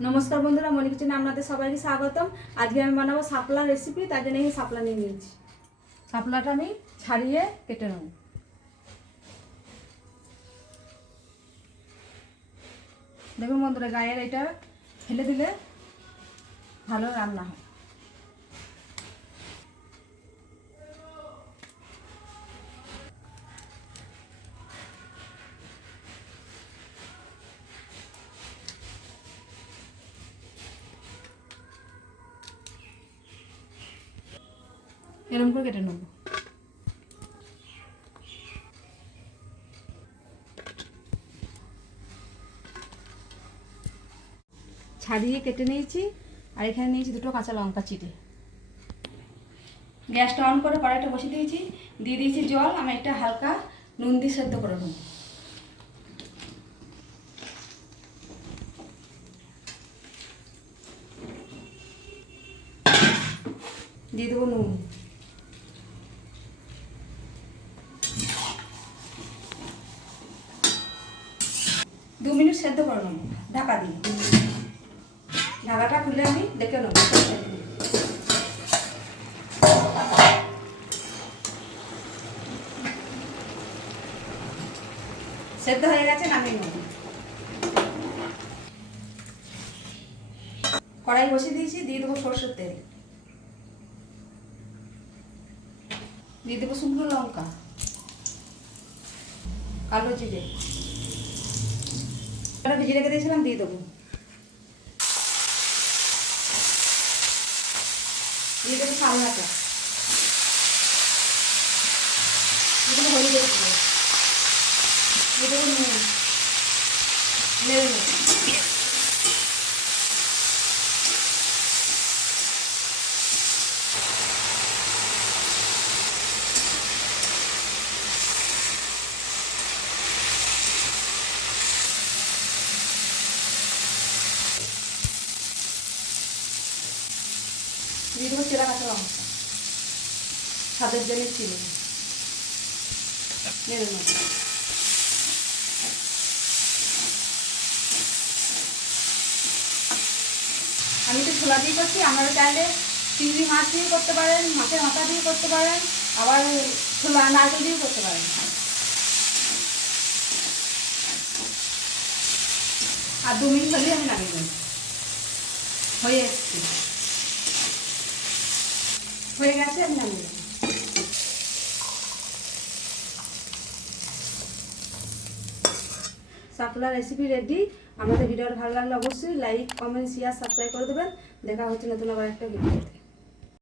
नमस्कार बंधुरा मणि किचेने आपनादेर सबाइके स्वागतम। आज के आमि बानाबो सापला रेसिपि। तार जोन्नो सापला निये निয়েছি। सापलाटा आमि छाड़िए केटे नेब। देखुन बंधुरा गायेर एटा फेले दिले भालो रान्ना हय। এরকম করে কেটে নেব। ছাড়িয়ে কেটে নিয়েছি আর এখানে নিয়েছি দুটো কাঁচা লঙ্কা চিড়ে। গ্যাসটা অন করে কড়াইটা বসিয়ে দিয়েছি, দিয়ে দিয়েছি জল। আমি এটা হালকা নুন দিয়ে সেদ্ধ করে নেব। দিয়ে দেবো নুন। दो मिनट सेদ্ধ করে নেব ঢাকা দিয়ে। ঢাকাটা খুলে আমি দেখে নেব। সেদ্ধ হয়ে গেছে, নামিয়ে নেব। কড়াই বসিয়ে দিয়েছি, দিয়ে দেবো সরষের তেল, দিয়ে দেবো শুকনো লঙ্কা, কালো জিরে, ভিজে রেখে দিয়েছিলাম দিয়ে দেবো। দিয়ে দেবো সামলাটা, দিয়ে দেবো হলুদ গুঁড়ো, দিয়ে দেবো নুন, নেড়ে নেব। দিয়ে দেবো চেরা কাঁচা লঙ্কা, স্বাদের জন্য চিনি, নেড়ে নেব। আমি তো ছোলা দিয়ে করছি, আপনারা চাইলে চিংড়ি মাছ দিয়ে করতে পারেন, মাছের মাথা দিয়ে করতে পারেন, আবার ছোলা নারকেল দিয়েও করতে পারেন। আর 2 মিনিট হলেই আমি নামিয়ে দেব। হয়ে এসছে, হয়ে গেছে, আমি নামিয়ে দেব। সাপলা রেসিপি রেডি। আমাদের ভিডিওটা ভালো লাগলে অবশ্যই লাইক, কমেন্ট, শেয়ার, সাবস্ক্রাইব করে দেবেন। দেখা হচ্ছে নতুন আবার একটা ভিডিওতে।